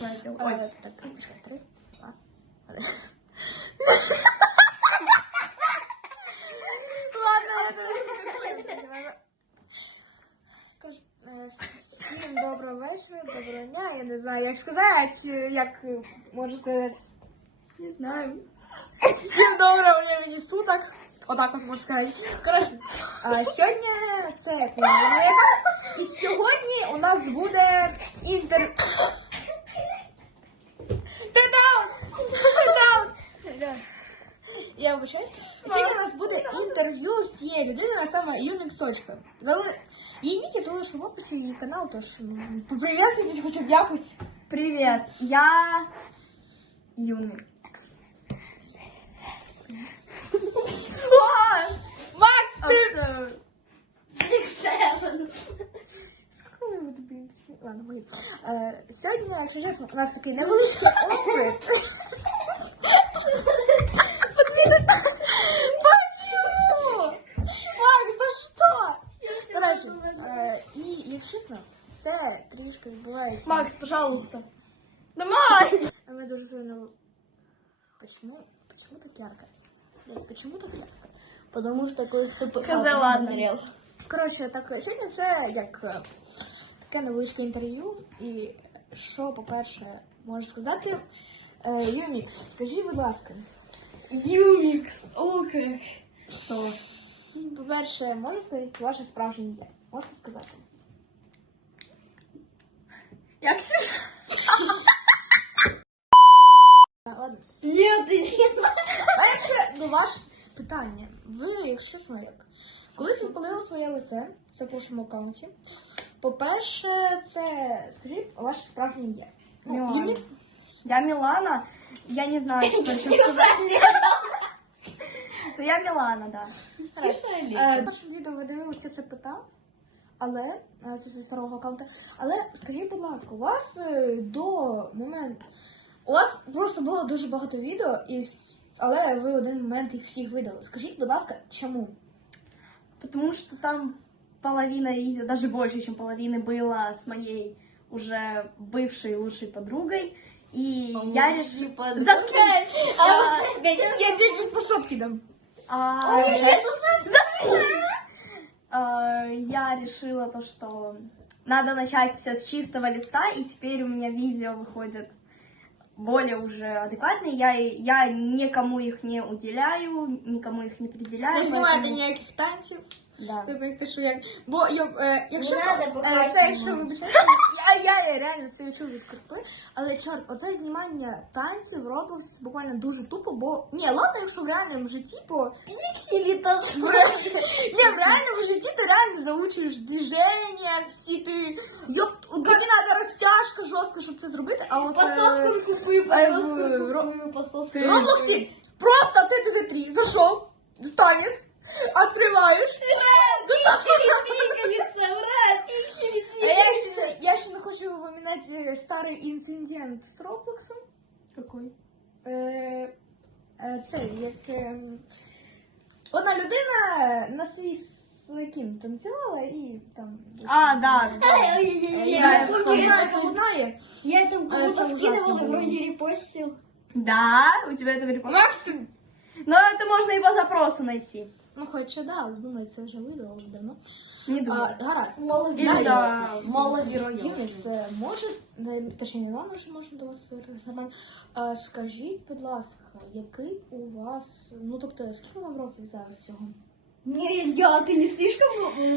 Ой, Так, три, два, е, Всім доброго вечора, доброго дня. Я не знаю, як сказати, як можу сказати. не знаю. Всім доброго времени суток. Отак от можна сказати. Коротше, а, сьогодні це планета. І сьогодні у нас буде інтер. Я вибачаюсь. Сьогодні у нас буде інтерв'ю з цією людиною, а саме Юмік Сочка. Зали... Її ніки залишу в описі її канал, тож м, поприветствуйтесь хоча б якось. Привет, я Юный. Якщо чесно, у нас такий невеличкий опит. Почему? Макс, за що? Коротше, е, і, якщо чесно, це трішки відбувається. Макс, пожалуйста. Давай! А мы дуже сильно... Почему? Почему так ярко? Блядь, Почему так ярко? Потому что такой... Казе, ладно. Коротше, так, сьогодні це як е, таке невеличке інтерв'ю. І що, по-перше, можу сказати? Е, Юмікс, скажіть, будь ласка, Юмикс. Окей. Ну, по-перше, можна сказати ваше справжнє ім'я? Можете сказати? Я Ксюша. Так, ладно. Ты не Перше, до ваше питання. Ви, якщо чесно, як? Колись ви полили своє лице, це в вашому аккаунті. По-перше, це скажіть ваше справжнє ім'я. Ну, Мілана. Я Милана. Я не знаю, что это сказать. Я Милана, да. Е, В першому відео ви дивилися це питав, але е, це зі старого аккаунта. Але скажіть, будь ласка, у вас е, до моменту у вас просто було дуже багато відео, і вс- але ви в один момент їх всіх видали. Скажіть, будь ласка, чому? Потому что там половина видео, даже больше, чем половины было с моей уже бывшей лучшей подругой. И я решила... Заткнись! Я тебе по шопки дам. А, Ой, а, Я решила то, что надо начать все с чистого листа, и теперь у меня видео выходят более уже адекватные. Я, я никому их не уделяю, никому их не приділяю. Не знімаєте поэтому- ніяких танців. Да. Типу, як ти що як. Бо я, е, якщо Не е, це якщо ну. вибачайте, я, я, я реально це чув від Карпи, але чорт, оце знімання танців Roblox буквально дуже тупо, бо ні, ладно, якщо в реальному житті, бо Пиксели там. в ні, в реальному житті ти реально заучуєш движення, всі ти йоп, тобі розтяжка жорстка, щоб це зробити, а от е, Пососком е, в пососком Ро- пососком. в Роблоксі просто ти ти три зайшов, танець, відкриваєш. Пикается, брат, пиксели, А я ще, я ще не хочу вимінати старий інцидент з Роблоксом. Какой? Е, е, це як е, одна людина на свій слакін танцювала і там. А, да. да. Е, Я Я хто знає, помню, хто знає. Я это А, это кому-то ужасно скидывала, было. вроде репостил. Да, у тебя это перепало. Макс, Но это можно и по запросу найти. ну хоча да, але думаю, це вже видало давно. Не А, думаю. гаразд. Или Далі. да. Маловероятно. Юніс, е, може, не- точніше, не вам вже можна до вас звернутися нормально. А, скажіть, будь ласка, який у вас, ну тобто, скільки вам років зараз цього? Не, Илья, ты не слишком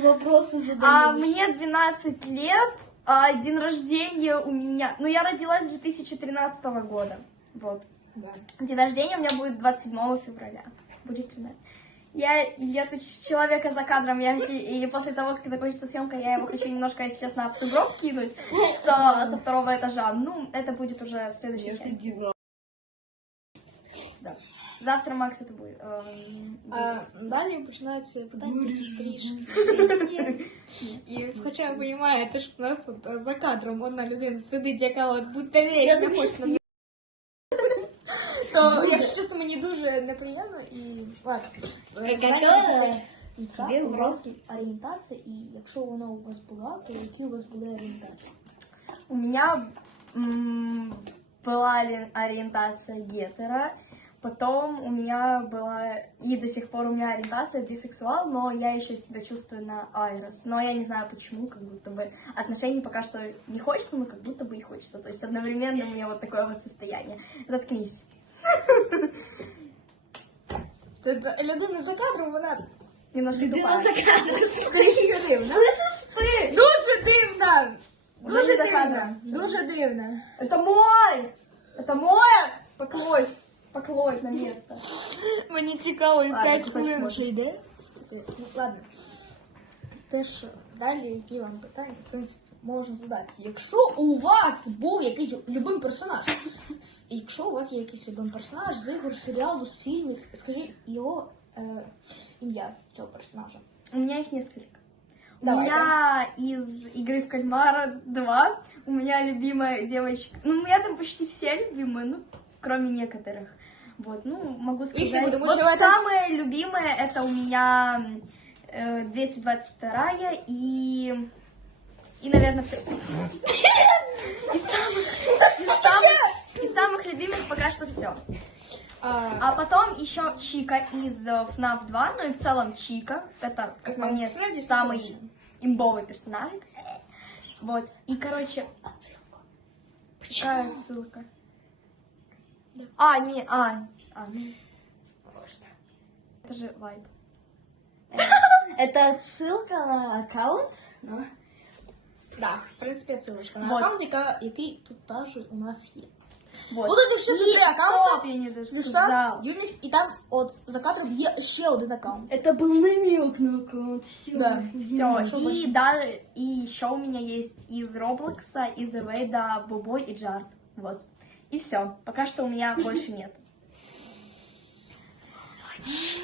вопросы задаешь? А мне 12 лет, а день рождения у меня... Ну, я родилась 2013 года. Вот. Да. День рождения у меня будет 27 февраля. Будет 13. Я, я тут человека за кадром, я, и после того, как закончится съемка, я его хочу немножко, если честно, в сугроб кинуть со, со второго этажа. Ну, это будет уже в следующей части. Да. Завтра, Макс, это будет. эм, А, будет. далі починається питання трішки. І хоча ви розумієте, що у нас тут е, за кадром одна людина сидить, яка от будь-то весь не хоче на то, якщо чесно, мені дуже неприємно і ладно. Какая? Яка Тебе у в вас роті. орієнтація, і якщо вона у вас була, то які у вас були орієнтації? У меня м, была ли ориентация гетера, потом у меня была, и до сих пор у меня ориентация бисексуал, но я еще себя чувствую на айрос. Но я не знаю почему, как будто бы отношений пока что не хочется, но как будто бы и хочется. То есть одновременно у меня вот такое вот состояние. Заткнись. Це- це Людина за кадром, вона Немножко Людина тупая. за кадром. дуже дивна. Дуже дивна. Вона Дуже не за дивна. кадром. Дуже дивна. Это мой! Это мой! Поклось! Поклось на место. Мені цікаво, і Ладно, 5 кусочок хвилин можна. вже йде. Ну, ладно. Теж далі, які вам питання, в принципі, можна задати. Якщо у вас був якийсь любим персонаж, якщо у вас є якийсь любим персонаж з ігор, серіалу, з фільмів, скажіть його е, ім'я цього персонажа. У меня их несколько. Давай, у меня из игры в кальмара 2, у меня любимая девочка. Ну, у меня там почти все любимые, ну, кроме некоторых. Вот, ну, могу сказать. Если буду вот называть- самое любимое это у меня э, 222 и. и, наверное, все. Из самых, из самых, из самых любимых пока что все. А, А потом еще Чика из э, FNAF 2, ну и в целом Чика. Это, как по мне, самый имбовый персонаж. Вот. И, короче... Какая ссылка? А, не, а, а, ну. Это же вайб. Это ссылка на аккаунт? Ну, да, в принципі, ссылочка на Вот. аккаунт, яка, який тут теж у нас є. Вот. Будуть ще И три аккаунта. стоп, я не Люштат, досказала. Юнікс, і там от за кадром є ще один аккаунт. это был намек на аккаунт. Все. Да. Все, Что и больше? даже и еще у меня есть из Роблокса, из Эвейда, Бубой и Джарт. Вот. И все. Пока что у меня больше нет.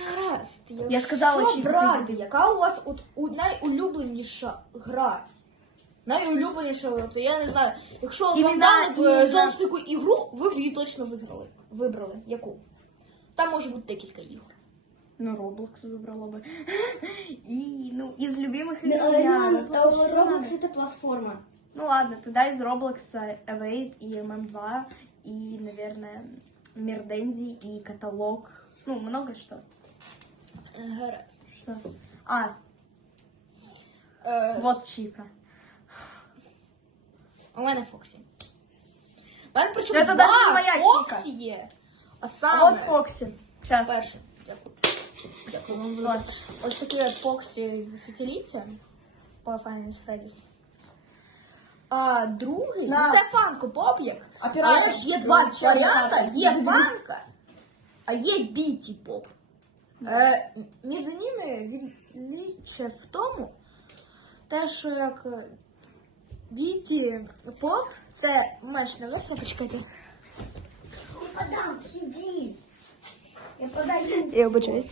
Гаразд. Я сказала, Якщо що брати, ти- яка у вас от у найулюбленіша гра? Найулюбленіша, от, я не знаю. Якщо вам Імена- дали б е, імена. знову ж таки ігру, ви б її точно виграли. Вибрали. Яку? Там може бути декілька ігор. Ну, Роблокс выбрала бы. И, ну, из любимых Да, игр у меня... Роман, а у Roblox это платформа. Ну ладно, тогда из Роблокса Evade и MM2, и, наверное, Мирденди и каталог. Ну, много что. Е, Гаразд. Что? А, Е, вот Чика. У мене Фоксі. У мене причому Це два навіть не моя Фоксі Чіка. є. А А саме... вот Фокси. Сейчас. Перше. Дякую. Дякую вам Вот. велике. Ось такий от Фоксі з десятиліття по Final Freddy's. А другий, На. ну, це фанко поп як. А пірати? Але ж є два Ще варіанти. пірати. Є фанка, а є біті поп. Е, між ними відліче в тому, те, що як е, біті поп, це менш версія, почекайте. Не подам, сиди. Я подаю. Я обичаюсь.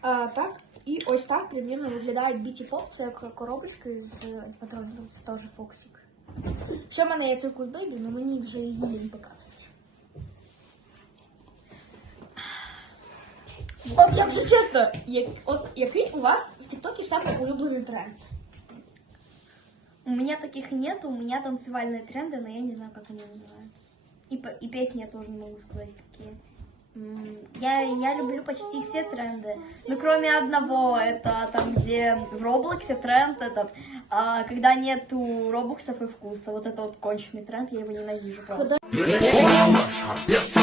А, так, і ось так примірно виглядають біті поп, це як коробочки з патронів, це теж Фоксик. Ще в мене є циркус бейбі, але мені вже її не показувати. От якщо чесно, як, от який у вас в Тіктокі саме улюблений тренд? У меня таких нет, у меня танцевальные тренды, но я не знаю, как они называются. И, по- и песни я тоже не могу сказать, какие. М, Я, я люблю почти все тренды, ну кроме одного, это там, где в Роблоксе тренд этот, а, когда нету робоксов и вкуса, вот это вот конченый тренд, я его ненавижу просто. Когда есть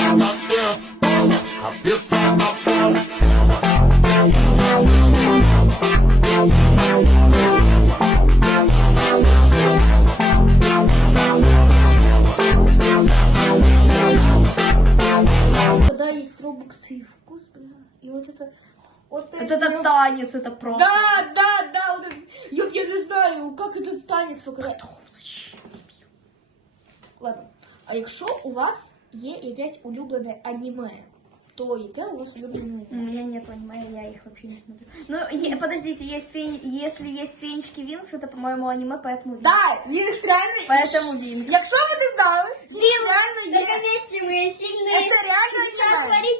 робоксы и вкус, бля, и вот это... Вот Вот это танец, это просто. Да, да, да, вот это, я, я не знаю, как этот танец показать. Ладно, а якщо у вас є якесь улюблене аніме, то яке у вас улюблене У аніме? меня нет аниме, я их вообще не смотрю. Ну, е- подождите, есть фени- если есть фенечки Винкс, это, по-моему, аниме, поэтому... Винкс. Да, він реально. Поэтому Винкс. Якщо ви не знали, він реально Только є. вместе мы сильные.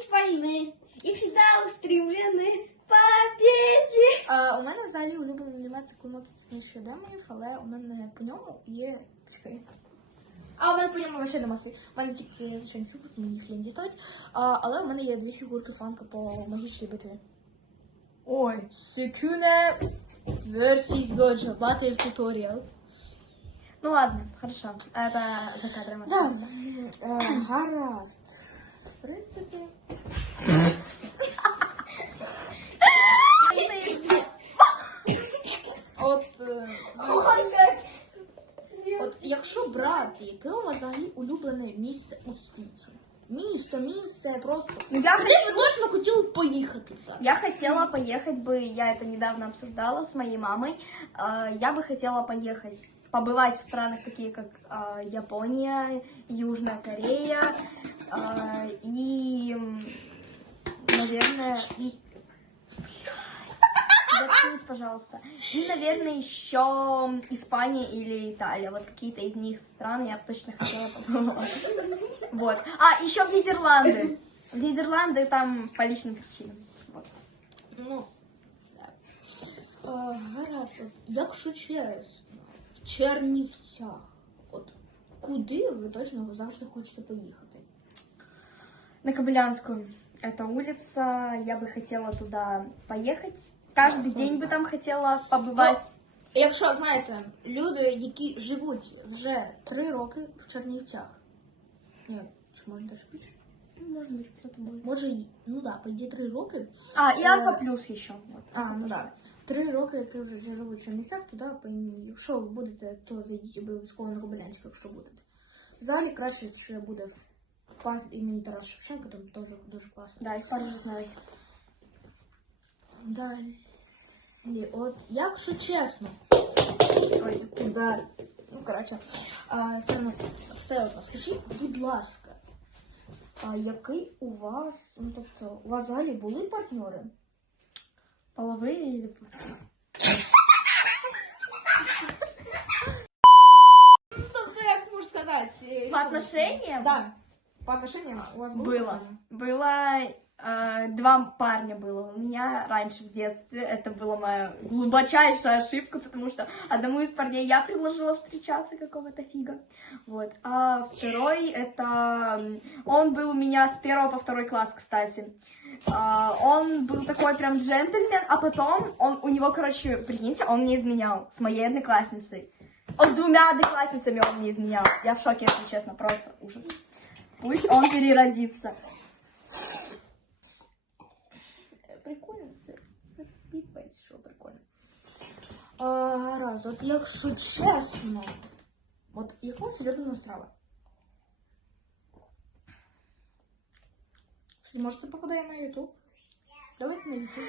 Это реально всегда аниме. творить войны. И всегда устремлены к победе. А, Е, у мене взагалі улюблений аніме це клинок, який знищує демонів, але у мене по ньому є. Чекай. А у мене по ньому ще нема фі. У мене тільки звичайні фігурки, мені їх лінь діставати. А, але у мене є дві фігурки фанка по магічній битві. Ой, Секюне versus Годжа Battle Tutorial. Ну ладно, хорошо. Это за кадром. Да, остается. е, гаразд. В принципі. От, е, от якщо брати, яке у вас взагалі улюблене місце у світі? Місто, місце, просто. Ну, я, Куди ви точно хотіли б поїхати це? я хотела поехать бы, я это недавно обсуждала с моей мамой, э, я бы хотела поехать, побывать в странах такие, как э, Япония, Южная Корея э, и, м, наверное, и... Заткнись, пожалуйста. И, наверное, еще Испания или Италия. Вот какие-то из них стран я точно хотела побывать. Вот. А, еще в Нидерланды. В Нидерланды там по личным причинам. Вот. Ну, так. Е, гаразд, якщо чесно, в Чернівцях, от куди ви точно завжди хочете поїхати? На Кобылянскую. Это улица. Я бы хотела туда поехать. Каждый Да, день бы точно. там хотела побывать. Якщо знаєте, люди, які живуть вже три роки в Чернівцях. Ні, чи може даже більше? Ну, Может быть, кто-то будет. Може, й- ну да, по ідеї три роки. А, и Э, Альфа Плюс еще. Вот. А, ну да. Три роки, які вже живуть в Чернівцях, туди, по- якщо ви будете, то зайдіть обов'язково на Кобилянську, якщо будете. Взагалі краще ще буде в парк імені Тараса Шевченка, там теж дуже класно. Да, их пару знаю. Далі. От, якщо чесно, Ой, Да. Ну, коротше, а, все одно, все одно, скажіть, будь ласка, а який у вас, ну тобто, у вас взагалі були партнери? половые или... Тобто, як можна сказати? По отношениям? Да. По отношениям у вас Было. партнери? Было э, два парня было у меня раньше в детстве. Это была моя глубочайшая ошибка, потому что одному из парней я предложила встречаться какого-то фига. Вот. А второй это он был у меня с первого по второй класс, кстати. А, он был такой прям джентльмен, а потом он у него, короче, прикиньте, он мне изменял с моей одноклассницей. Он с двумя одноклассницами он мне изменял. Я в шоке, если честно, просто ужас. Пусть он переродится. Прикольно, піпець, що прикольно. А, раз, от якщо чесно, от яка у вас улюблена страва? Кстати, Може, це попадає на Ютуб? Давайте на Ютуб.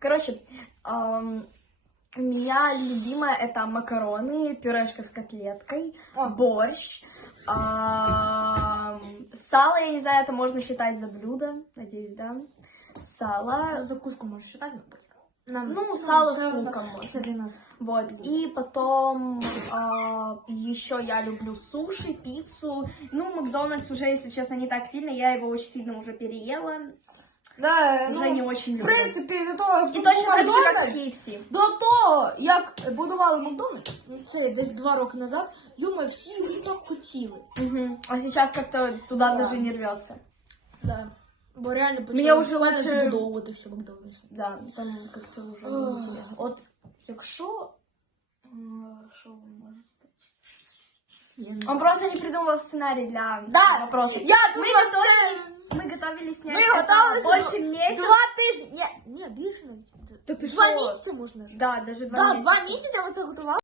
Короче, меня любимое это макароны, пюрешка с котлеткой, борщ. ам, сало, я не знаю, это можно считать за блюдо, надеюсь, да. Сало, Закуску можеш читати, Нам, Ну, сало с луком для нас. Вот, и потом а, еще я люблю суши, пиццу. Ну, Макдональдс уже, если честно, не так сильно, я его очень сильно уже переела, Да, уже не очень в люблю. принципі, до того, як И точно так же, как Макдональдс, KFC. до того, як будували Макдональдс, ну, це десь два роки назад, йома, всі його так хотіли. Мгм. А сейчас как-то туда Да. даже не рвется. Да. Бо реально Мені почали вже плани лучше- збудовувати все Макдональдс. Да, там как-то уже неинтересно. От якщо. м, Що ви можете не Он знаю. просто не придумал сценарий для Да, вопросов. Я Мы думала, готовились, мы готовились снять Ми это готовились больше месяца. Два тижні. Ні, ні, більше навіть. Та ти Два що? місяці можна. Да, даже два Да, месяца. два місяці ми це готували.